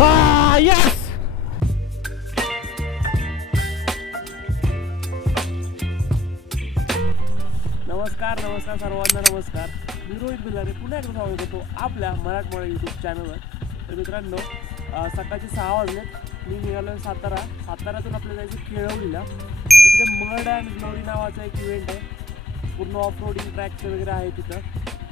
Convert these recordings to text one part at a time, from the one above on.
Yes. नमस्कार सर्वांना नमस्कार. मी रोहित बिलारे पुन्हा एकदा स्वागत करतो आपल्या मराठमोळा यूट्यूब चॅनलवर. तर मित्रांनो, सकाळचे 6 वाजलेत. मी निघालो साताऱ्यातून आपल्याला जायचं केळवलीला. तिकडे मड अँड ग्लोरी नावाचा एक इव्हेंट आहे. पूर्ण ऑफ रोडिंग ट्रॅक्स वगैरे आहे तिथं.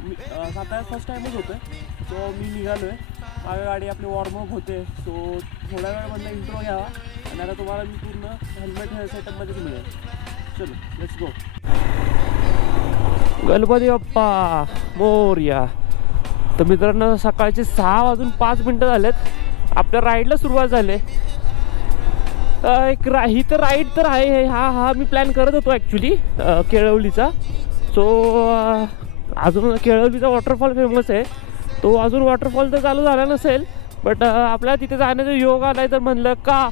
मी साताऱ्यात फर्स्ट टाईमच होतं आहे. सो मी निघालो आहे. माझी गाडी आपली वॉर्मअप होते. सो थोड्या वेळ म्हणलं इंट्रो घ्यावा आणि आता तुम्हाला मी पूर्ण हेल्मेट सेटअपमध्येच मिळेल. चलो लेट्स गो. गणपती बाप्पा मोरया. तर मित्रांनो, सकाळचे 6:05 झालेत. आपल्या राईडला सुरुवात झाली. ही तर राईड तर आहे. हा मी प्लॅन करत होतो ॲक्च्युली केळवलीचा. सो अजून केळवलीचा वॉटरफॉल फेमस आहे. तो अजून वॉटरफॉल तर चालू झाला नसेल, बट आपल्याला तिथे जाण्याचा योग आला आहे. तर म्हणलं का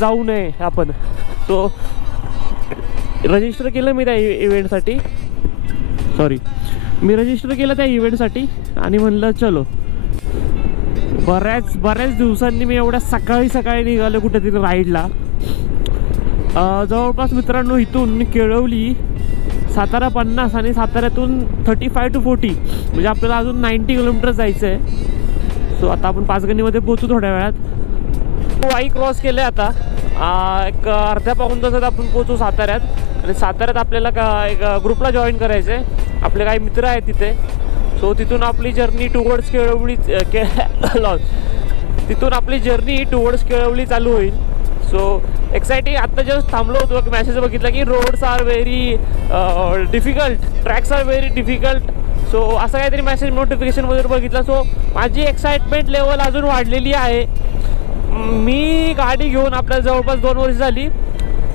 जाऊ नये आपण. सो रजिस्टर केलं मी त्या इव्हेंटसाठी. मी रजिस्टर केलं त्या इव्हेंटसाठी आणि म्हणलं चलो. बऱ्याच दिवसांनी मी एवढ्या सकाळी निघालो कुठेतरी राईडला. जवळपास मित्रांनो, इथून केळवली सातारा 50 आणि साताऱ्यातून 35 to 40 म्हणजे आपल्याला अजून 90 किलोमीटर जायचं आहे. सो आता आपण पाचगणीमध्ये पोहोचू थोड्या वेळात. वाई क्रॉस केले. आता एक अर्ध्या पाऊण तासात आपण पोहोचू साताऱ्यात. आणि साताऱ्यात आपल्याला एक ग्रुपला जॉईन करायचं आहे. आपले काही मित्र आहेत तिथे. सो तिथून आपली जर्नी टुवर्ड्स केळवली चालू होईल. So exciting. आत्ता जस्ट थांबलो होतो, की मॅसेज बघितला की roads are very difficult, tracks are very difficult. So असं काहीतरी मॅसेज नोटिफिकेशनमध्ये बघितला. सो माझी एक्साइटमेंट लेवल अजून वाढलेली आहे. मी गाडी घेऊन आपल्याला जवळपास 2 वर्ष झाली.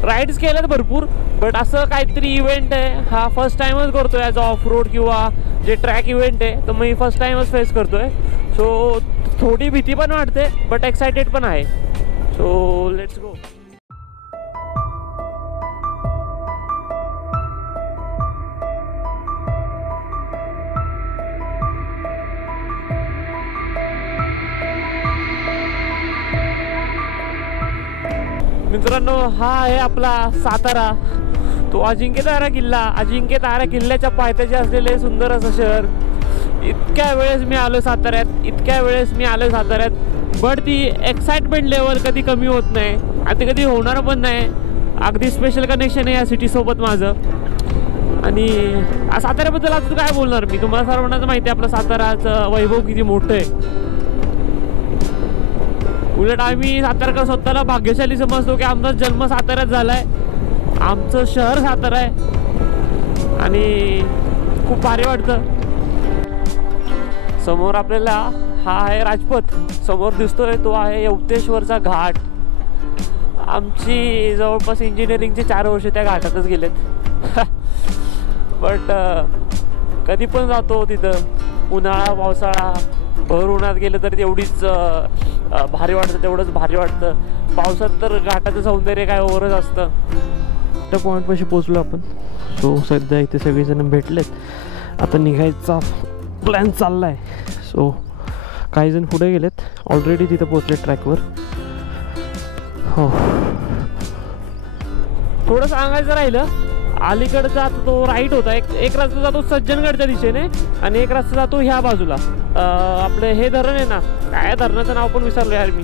राईड्स केल्यात भरपूर, बट असं काहीतरी इव्हेंट आहे हा फर्स्ट टाईमच करतो आहे. ॲज ऑफ रोड किंवा जे ट्रॅक इव्हेंट आहे, तर मी फर्स्ट टाईमच फेस करतो आहे. सो थोडी भीती पण वाटते, बट एक्सायटेड पण आहे. So let's go. मित्रांनो, हा आहे आपला सातारा. तो अजिंक्यतारा किल्ल्याच्या पायथ्याशी असलेले सुंदर असं शहर. इतक्या वेळेस मी आलो साताऱ्यात, बट ती एक्साइटमेंट लेवल कधी कमी होत नाही आणि ते कधी होणार पण नाही. अगदी स्पेशल कनेक्शन आहे या सिटीसोबत माझं. आणि साताऱ्याबद्दल आता काय बोलणार मी. तुम्हाला सर्वांना माहिती आहे आपलं साताराचं वैभव किती मोठं आहे. उलट आम्ही सातारकर स्वतःला भाग्यशाली समजतो की आमचा जन्म साताऱ्यात झाला आहे. आमचं शहर सातारा आहे आणि खूप भारी वाटतं. समोर आपल्याला हा आहे राजपथ. समोर दिसतोय तो आहे यवतेश्वरचा घाट. आमची जवळपास इंजिनिअरिंगचे 4 वर्ष त्या घाटातच गेलेत. बट कधी पण जातो तिथं. उन्हाळा पावसाळा भर उन्हात गेलं तर तेवढीच भारी वाटतं, तेवढंच भारी वाटतं. पावसात तर घाटाचं सौंदर्य काय ओरच असतं. त्या पॉईंटपाशी पोचलो आपण. सो सध्या इथे सगळेजण भेटलेत. आता निघायचा प्लॅन चालला आहे. सो काही जण पुढे गेलेत, ऑलरेडी तिथे पोचले ट्रॅकवर. हो, थोडं सांगायचं राहिलं. अलीकडचा तो राईट होता. एक रस्ता जातो सज्जनगडच्या दिशेने आणि एक रस्ता जातो ह्या बाजूला. आपलं हे धरण आहे ना, काय धरणाचं नाव पण विसरलो यार मी.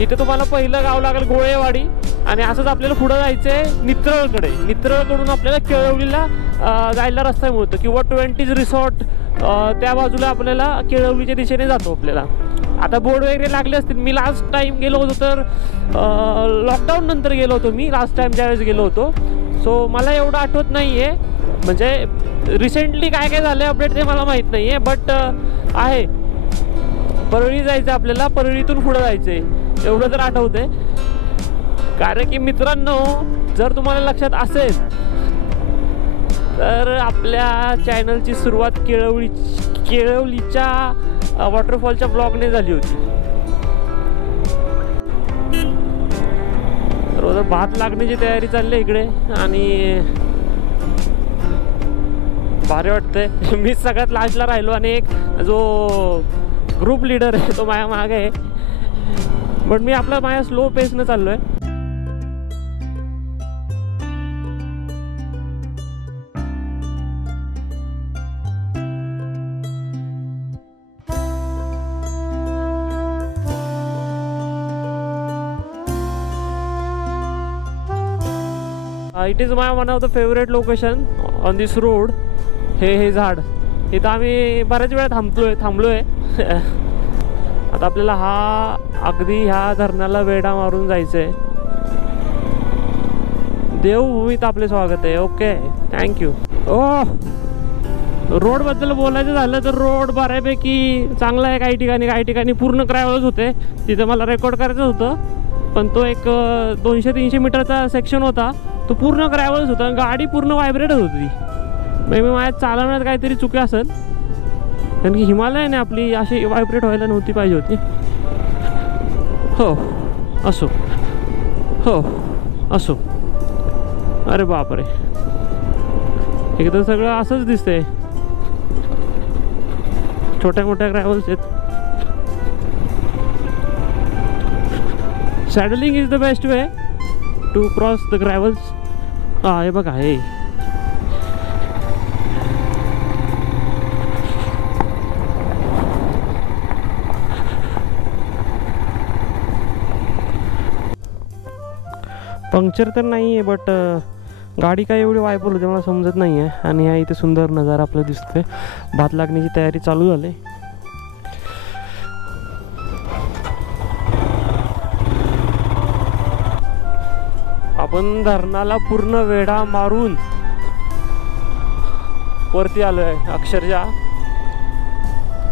इथे तुम्हाला पहिलं गाव लागेल गोळेवाडी आणि असंच आपल्याला पुढं जायचं आहे नित्रळकडे. नित्रळकडून आपल्याला केळवलीला जायला रस्ता मिळतो किंवा 20s रिसॉर्ट त्या बाजूला आपल्याला केळवलीच्या दिशेने जातो आपल्याला. आता बोर्ड वगैरे लागले असतील. मी लास्ट टाईम गेलो होतो तर लॉकडाऊन नंतर गेलो होतो मी. लास्ट टाईम ज्यावेळेस गेलो होतो. सो मला एवढं आठवत नाही आहे. म्हणजे रिसेंटली काय झालं आहे अपडेट ते मला माहीत नाही आहे. बट आहे परळी जायचं आपल्याला. परळीतून पुढं जायचं आहे एवढं तर आठवतं आहे. कारण की मित्रांनो, जर तुम्हाला लक्षात असेल तर आपल्या चॅनलची सुरुवात केळवलीच्या वॉटरफॉलच्या ब्लॉगने झाली होती. तर भात लागण्याची तयारी चालली आहे इकडे आणि भारी वाटतंय. मी सगळ्यात लास्टला राहिलो आणि एक जो ग्रुप लीडर आहे तो माझ्या मागे आहे. बट मी आपला माझ्या स्लो पेसनं चाललो आहे. It is my one of the favourite location on this road. हे झाड इथं आम्ही बऱ्याच वेळा थांबलोय. आता आपल्याला अगदी ह्या धरणाला वेढा मारून जायचंय. देवभूमीत आपले स्वागत आहे. Okay, thank you. रोड बद्दल बोलायचं झालं तर रोड बऱ्यापैकी चांगला आहे. काही ठिकाणी पूर्ण ग्रॅव्हल्स होते. तिथं मला रेकॉर्ड करायचं होतं, पण तो एक 200-300 मीटरचा सेक्शन होता. तो पूर्ण ग्रॅव्हल्स होता. गाडी पूर्ण व्हायब्रेट होती ती. मी माझ्या चालवण्यात काहीतरी चुकी असेल, कारण की हिमालयाने आपली अशी व्हायब्रेट व्हायला नव्हती पाहिजे होती. असो. अरे बापरे, एकदम सगळं असंच दिसतंय. छोट्या मोठ्या ग्रॅव्हल्स आहेत. Saddling is the best way to cross the gravels. हे बघा, हे पंक्चर तर नाही आहे, बट गाडी काय एवढी वायबल होते मला समजत नाही आहे. आणि हा इथे सुंदर नजारा आपल्याला दिसतोय. भात लागण्याची तयारी चालू झाली. आपण धरणाला पूर्ण वेढा मारून वरती आलो आहे अक्षरशः.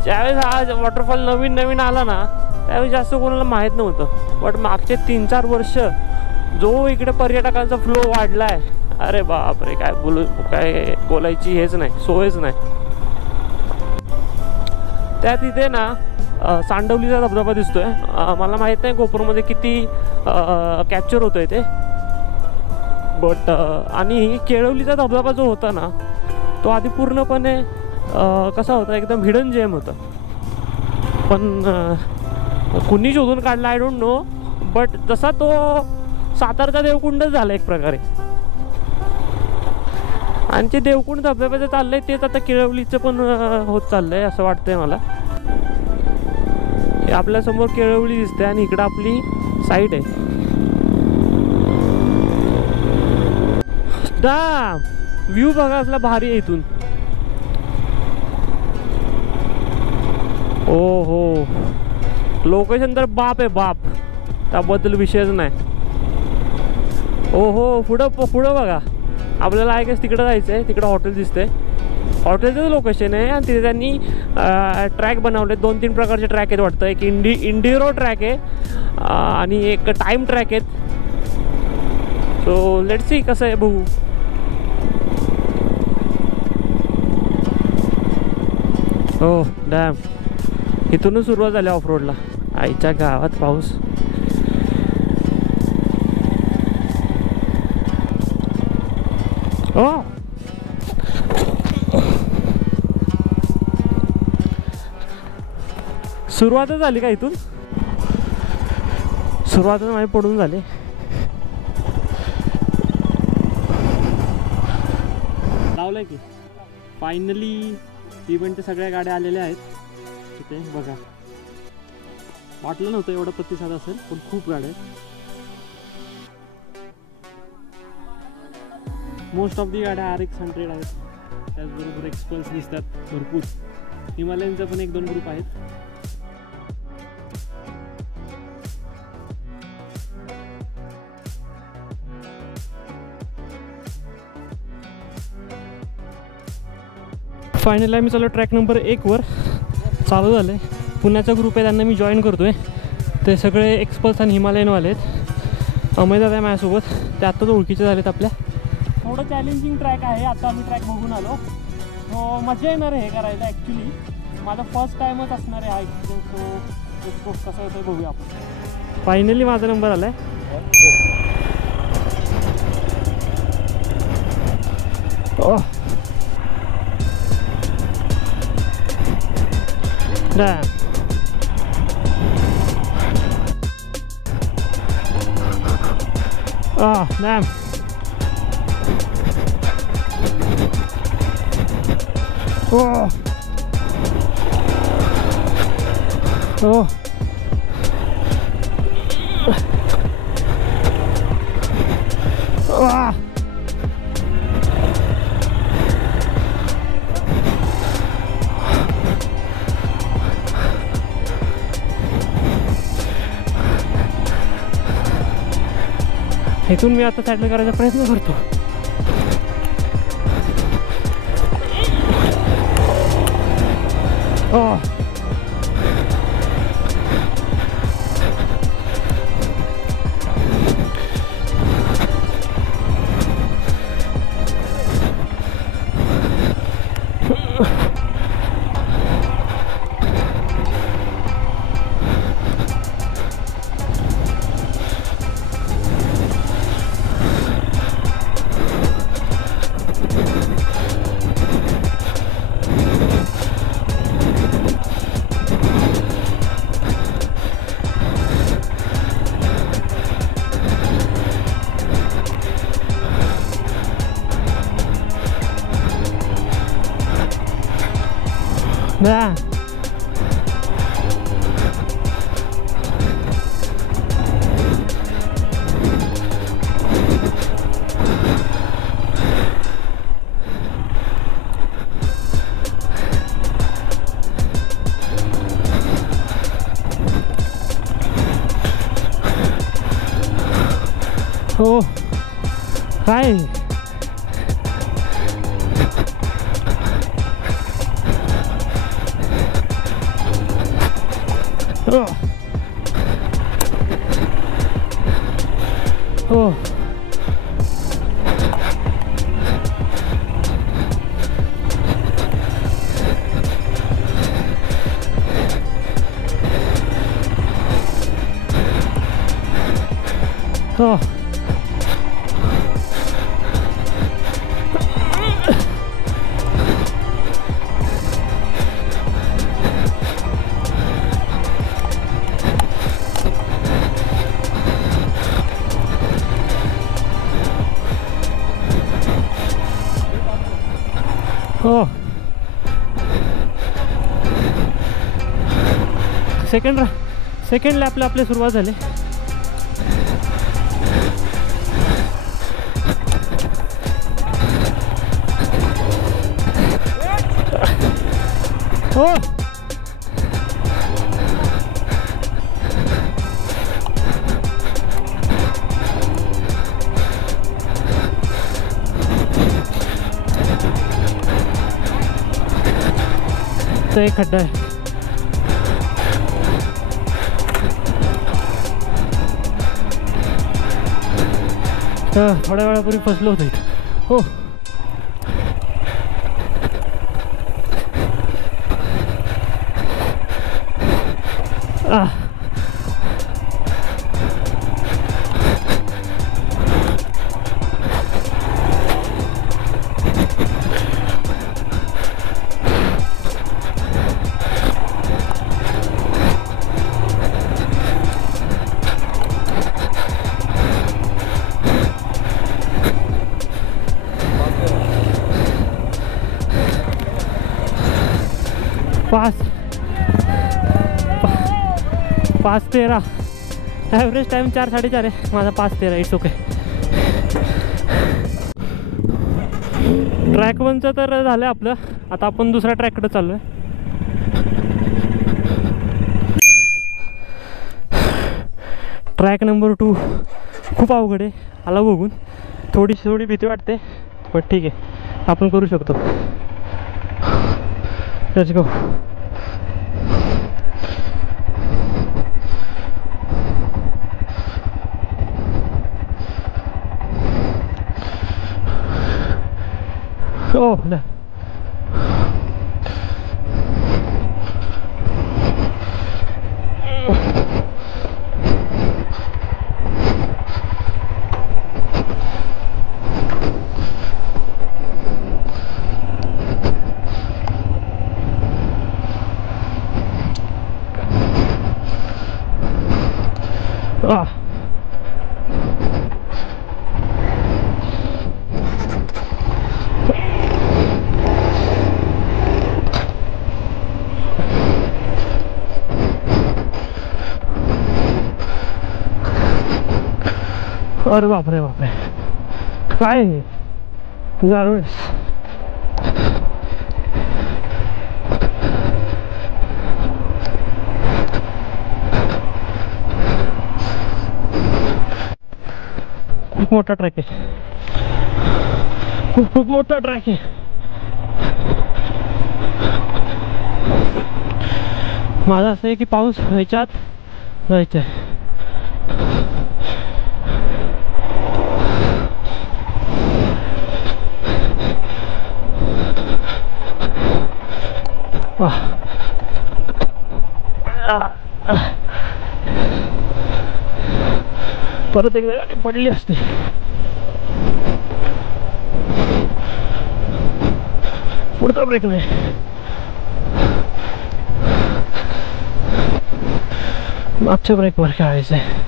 ज्यावेळेस हा वॉटरफॉल नवीन आला ना, त्यावेळेस जास्त कोणाला माहीत नव्हतं. बट मागचे 3-4 वर्ष जो इकडे पर्यटकांचा फ्लो वाढलाय, अरे बापरे, काय बोलायची हेच नाही, सोयच नाही. त्यात इथे ना सांडवलीचा धबधबा दिसतोय. मला माहीत नाही गोप्रोमध्ये किती कॅप्चर होतोय ते, बट आणि केळवलीचा धबधबा जो होता ना, तो आधी पूर्णपणे कसा होता, एकदम हिडन जेम होता. पण कुणी शोधून काढला आय डोंट नो, बट तसा तो सातारचा देवकुंडच झाला एक प्रकारे. आणि ते देवकुंड धबधब्याचं चाललंय तेच आता केळवलीचं पण होत चाललंय असं वाटतंय मला. हे आपल्यासमोर केळवली दिसते आणि इकडं आपली साईड आहे. व्ह्यू बघा असला भारी आहे इथून. हो, लोकेशन तर बाप आहे बाप, त्याबद्दल विषयच नाही. पुढं बघा, आपल्याला आय गेस तिकडं जायचं आहे. तिकडं हॉटेल दिसतंय. हॉटेलचं लोकेशन आहे आणि तिथे त्यांनी ट्रॅक बनवले. 2-3 प्रकारचे ट्रॅक आहेत वाटतं. एक इंडिरो ट्रॅक आहे आणि एक टाईम ट्रॅक आहेत. सो लेट्स सी कसं आहे बघू. डॅम, इथूनच सुरुवात झाली ऑफ रोडला. आईच्या गावात पाऊस. सुरुवातच झाली का इथून? सुरुवातच माझी पडून झाली. लावलंय की फायनली इव्हेंटच्या सगळ्या गाड्या आलेल्या आहेत तिथे बघा. वाटलं नव्हतं एवढा प्रतिसाद असेल, पण खूप गाड्या आहेत. मोस्ट ऑफ दी गाड्या RX100 आहेत. त्याचबरोबर एक्सपल्स दिसतात भरपूर. हिमालयनचा पण 1-2 ग्रुप आहेत. फायनली आम्ही चालू ट्रॅक नंबर 1 वर. चालू झालं आहे. पुण्याचा ग्रुप आहे, त्यांना मी जॉईन करतो आहे. ते सगळे एक्सपल्स आणि हिमालयनवाले आहेत. अमेदाद आहे माझ्यासोबत. ते आत्ताच ओळखीचे झालेत आपल्या. थोडं चॅलेंजिंग ट्रॅक आहे. आता आम्ही ट्रॅक बघून आलो. तो मजा येणार आहे हे करायला. ॲक्च्युली माझा फर्स्ट टाईमच असणार आहे हा एक्सपिरियन्स. सो कसं होतं बघूया आपण. फायनली माझा नंबर आला आहे. damn. Oh. Oh. Ah. इथून मी आता साईडला करायचा प्रयत्न करतो. Yeah. Oh, hi. Oh. Oh. Oh. Oh. Second लॅपला आपली सुरुवात झाली. हो तो एक खड्डा है. थोड्या वेळापूर्वी फसलो होतो इथे. हो पाच 13 ॲव्हरेज टाईम 4:30 आहे माझा. 5:13 इट्स ओके. ट्रॅक 1चं तर झालं आपलं. आता आपण दुसऱ्या ट्रॅककडे चाललो आहे. ट्रॅक नंबर 2 खूप अवघड आहे. आला बघून थोडी भीती वाटते पण ठीक आहे आपण करू शकतो. Let's go. Oh, no. अरे बापरे बापरे, काय हे गारवेस. खूप मोठा ट्रॅक आहे, खूप मोठा ट्रॅक आहे. माझं असं आहे की पाऊस व्हायच्या आत जायचं आहे. परत एकदा गाडी पडली असते. पुढचा ब्रेक नाही, मागच्या ब्रेकवर खेळायचं आहे.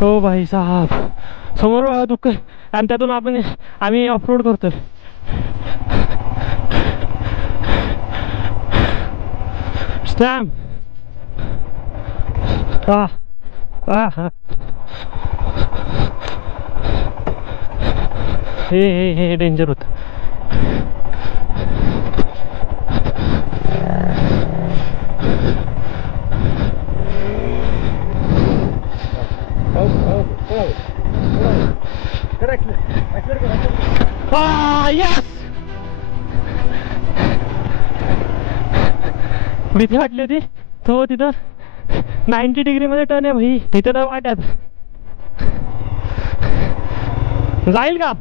हो भाई साहब, समोर दुःख आणि त्यातून आम्ही ऑफरोड करतोय. स्टॅम्प हे डेंजर होत. भीती वाटली होती. तो तिथं 90 डिग्रीमध्ये टर्न आहे भाई, तिथं तर वाटत जाईल का.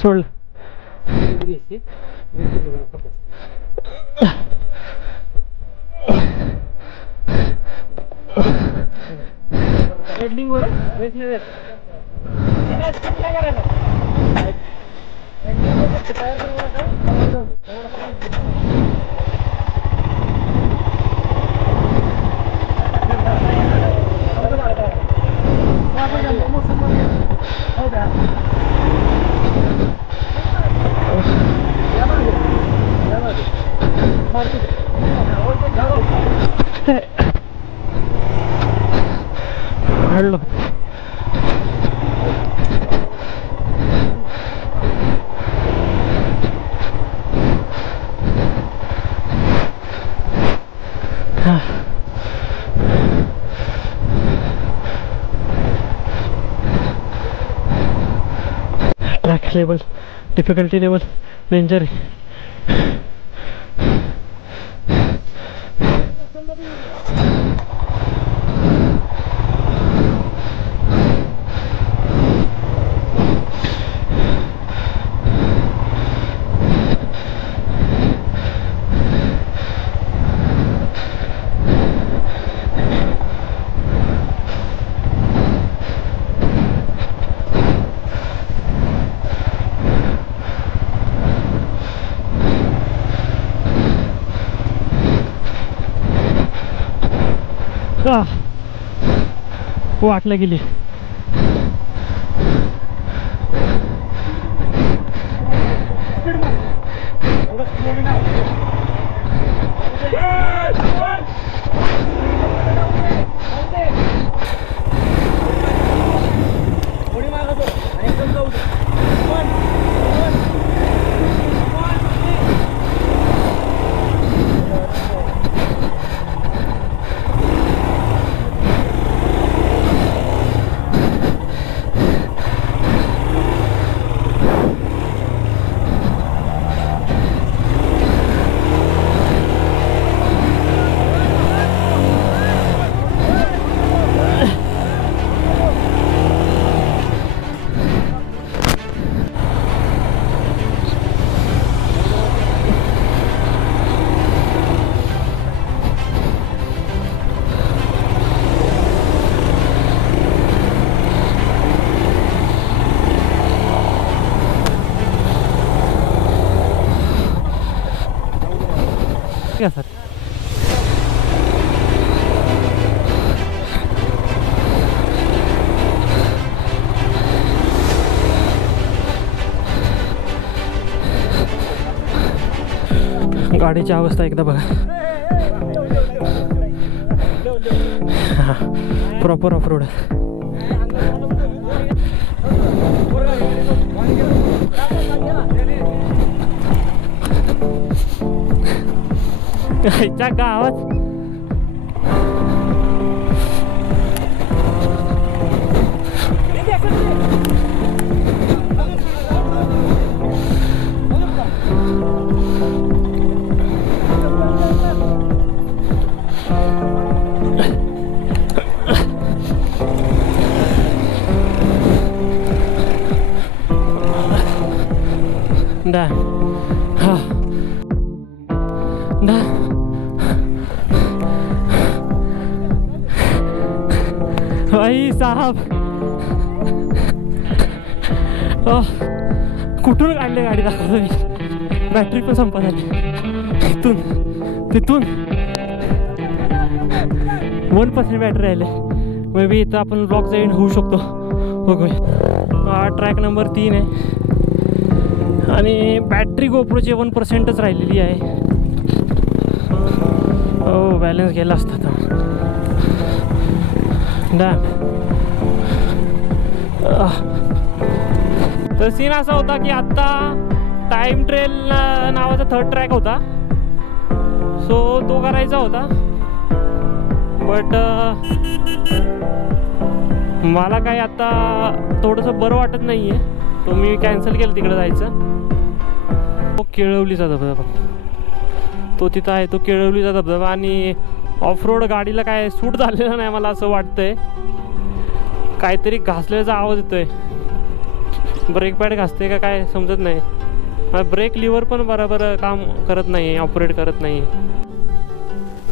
सोड हल्लो. Track level, difficulty level danger है. वाटलं गेली. गाडीची अवस्था एकदा बघा. Proper off road. च्या गावात भाई साहब कुठून काढले गाडी दाखवतो मी. बॅटरी पण संपत आली. तिथून 1% बॅटरी राहिले. मे बी इथं आपण ब्लॉक एंड होऊ शकतो. बघूया. ट्रॅक नंबर 3 आहे आणि बॅटरी गोप्रोची 1%च राहिलेली आहे. हो बॅलन्स गेला असता तर सीन असा होता की आत्ता टाइम ट्रेल नावाचा 3rd ट्रॅक होता. सो तो करायचा होता बट मला काही आता थोडंसं बरं वाटत नाही आहे. तो मी कॅन्सल केलं तिकडे जायचं. तो केळवलीचा धबधबा तो तिथं आहे. तो केळवलीचा धबधबा आणि ऑफ रोड गाडीला काय सूट झालेलं नाही मला असं वाटतंय. काहीतरी घासल्याचा आवाज येतोय. ब्रेक पॅड घासते का काय समजत नाही. ब्रेक लिव्हर पण बरोबर काम करत नाही, ऑपरेट करत नाही.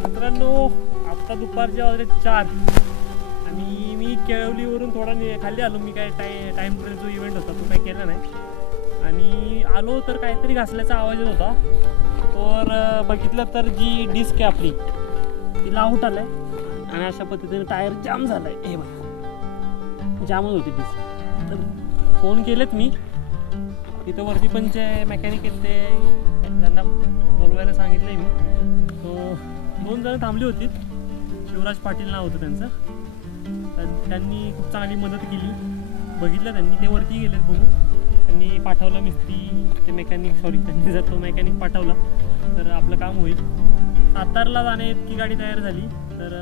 मित्रांनो आत्ता दुपारच्या वाजले 4 आणि मी केळवलीवरून थोडा खाली आलो. मी काय टाईम ट्रेल जो इव्हेंट होता तो काही केला नाही आणि आलो तर काहीतरी घासल्याचा आवाज येत होता. तर बघितलं तर जी डिस्क आहे आपली तिला आऊट आलाय आणि अशा पद्धतीने टायर जाम झालाय. हे बघा जामच होती डिस्क. तर फोन केलेत मी तिथं वरती पण जे मेकॅनिक आहेत ते त्यांना बोलवायला सांगितलं आहे मी. तो 2 जण थांबली होती. शिवराज पाटील नाव होतं त्यांचं. त्यांनी खूप चांगली मदत केली. बघितलं त्यांनी ते वरती गेलेत बघू. त्यांनी पाठवला मिस्त्री ते मेकॅनिक त्यांनी जर तो मेकॅनिक पाठवला तर आपलं काम होईल. सातारला जाणे इतकी गाडी तयार झाली तर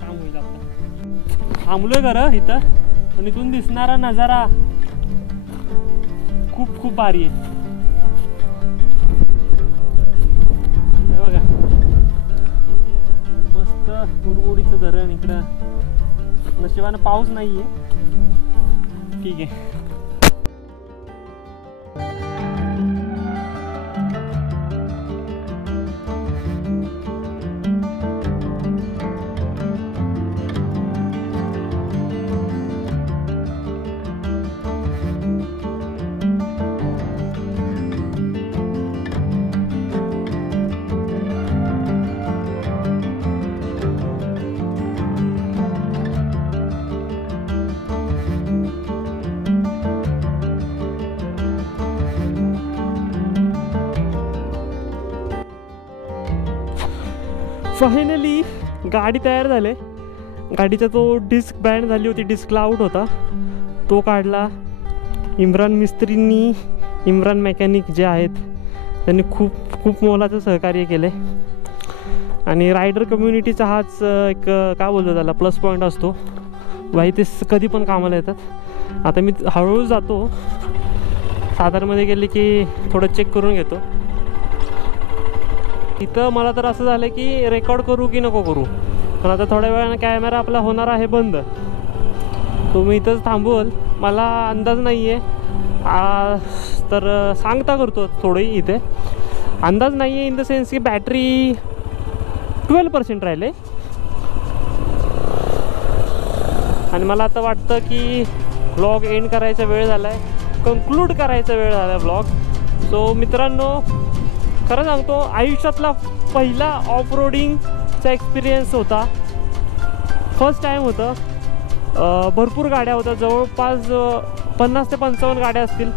काम होईल आपलं. थांबलोय खरं इथं पण इथून दिसणारा नजारा खूप भारी आहे. बघा मस्त उरमोडीचं धरण इकडं. नशिबानं पाऊस नाहीये. ठीक आहे. फायनली गाडी तयार झाली. गाडीचा तो डिस्क बँड झाली होती, डिस्कला आऊट होता, तो काढला. इम्रान मिस्त्रींनी, इम्रान मेकॅनिक जे आहेत त्यांनी खूप मोलाचं सहकार्य केलं आहे. आणि रायडर कम्युनिटीचा हाच एक काय बोलतो त्याला प्लस पॉईंट असतो. बाई ते कधी पण कामाला येतात. आता मी हळूहळू जातो. सातारमध्ये गेले की थोडं चेक करून घेतो. इथं मला तर असं झालं की रेकॉर्ड करू की नको करू, पण आता थोड्या वेळानं कॅमेरा आपला होणार आहे बंद. तो मी इथंच थांबवल. मला अंदाज नाही आहे तर सांगता करतो थोडी इथे. अंदाज नाही आहे इन द सेन्स की बॅटरी 12% राहिले आणि मला आता वाटतं की ब्लॉग एंड करायचा वेळ झाला आहे, कन्क्लूड करायचा वेळ झाला आहे ब्लॉग. सो मित्रांनो खरं सांगतो आयुष्यातला पहिला ऑफ रोडिंगचा एक्सपिरियन्स होता. फर्स्ट टाईम होतं. भरपूर गाड्या होत्या, जवळपास 50 ते 55 गाड्या असतील.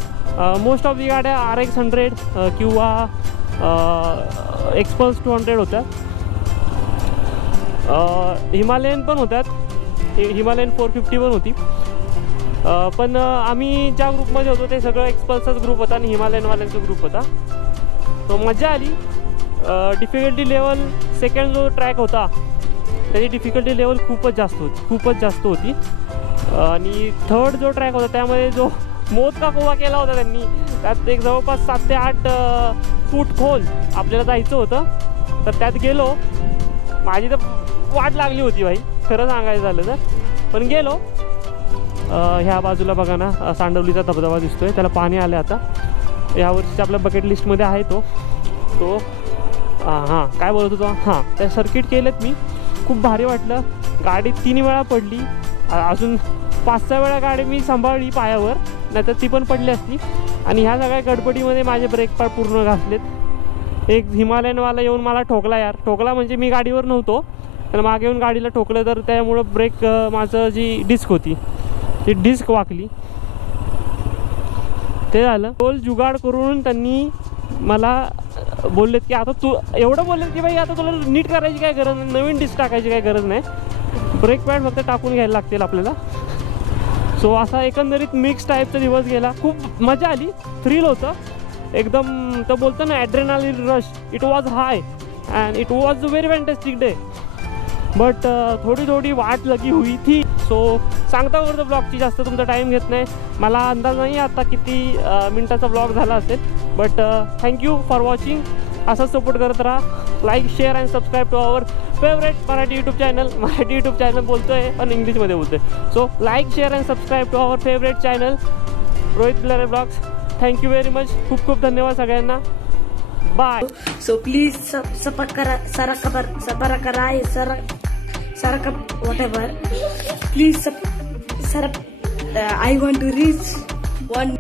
मोस्ट ऑफ दी गाड्या RX 100 किंवा एक्सपल्स 200 होत्या, हिमालयन पण होत्यात, हिमालयन 450 पण होती. पण आम्ही ज्या ग्रुपमध्ये होतो ते सगळं एक्सपल्सचाच ग्रुप होता आणि हिमालयनवाल्यांचा ग्रुप होता. तो मजा आली. डिफिकल्टी लेवल सेकंड जो ट्रॅक होता त्याची डिफिकल्टी लेवल खूपच जास्त होती. आणि थर्ड जो ट्रॅक होता त्यामध्ये जो मोद का कोवा केला होता त्यांनी, त्यात एक जवळपास 7 ते 8 फूट खोल आपल्याला जायचं होतं. तर त्यात गेलो, माझी तर वाट लागली होती भाई, खरं सांगायचं झालं तर. पण गेलो. ह्या बाजूला बघा ना सांडवलीचा धबधबा दिसतोय, त्याला पाणी आलं आता. यावर्षीच्या आपल्या बकेट लिस्टमध्ये आहे तो. हां काय बोलत होतो, हां त्या सर्किट केलेत मी, खूप भारी वाटलं. गाडी 3 वेळा पडली, अजून 5-6 वेळा गाडी मी सांभाळली पायावर, नाहीतर ती पण पडली असती. आणि ह्या सगळ्या गडबडीमध्ये माझे ब्रेक पार पूर्ण घासलेत. एक हिमालयनवाला येऊन मला ठोकला यार, ठोकला म्हणजे मी गाडीवर नव्हतो, तर मागे येऊन गाडीला ठोकलं. तर त्यामुळं ब्रेक माझं जी डिस्क होती ती डिस्क वाकली. ते झालं. तोल जुगाड करून त्यांनी मला बोललेत की आता तू एवढं बोललेत की बाई आता तुला नीट करायची काय गरज नाही, नवीन डिस्क टाकायची काय गरज नाही, ब्रेक पॅड फक्त टाकून घ्यायला लागतील आपल्याला. सो असा एकंदरीत मिक्स टाईपचा दिवस गेला. खूप मजा आली, थ्रिल होतं एकदम. तर बोलतो ना adrenaline rush, it was high and it was a very fantastic day. But थोडी वाट लगी हुई थी. सो सांगता वगैरे ब्लॉगची जास्त तुमचा टाईम घेत नाही, मला अंदाज नाही आता किती मिनटाचा ब्लॉग झाला असेल. But thank you for watching. असाच सपोर्ट करत राहा. Like share and subscribe to our favourite Marathi YouTube channel. Marathi YouTube channel बोलतो आहे पण इंग्लिशमध्ये बोलतो आहे. So like share and subscribe to our favourite channel Rohit Bilare blogs. Thank you very much. खूप धन्यवाद सगळ्यांना. बाय. सो प्लीज सपोर्ट करा, सबरा करा, Saraka, whatever. Please, I want to reach 1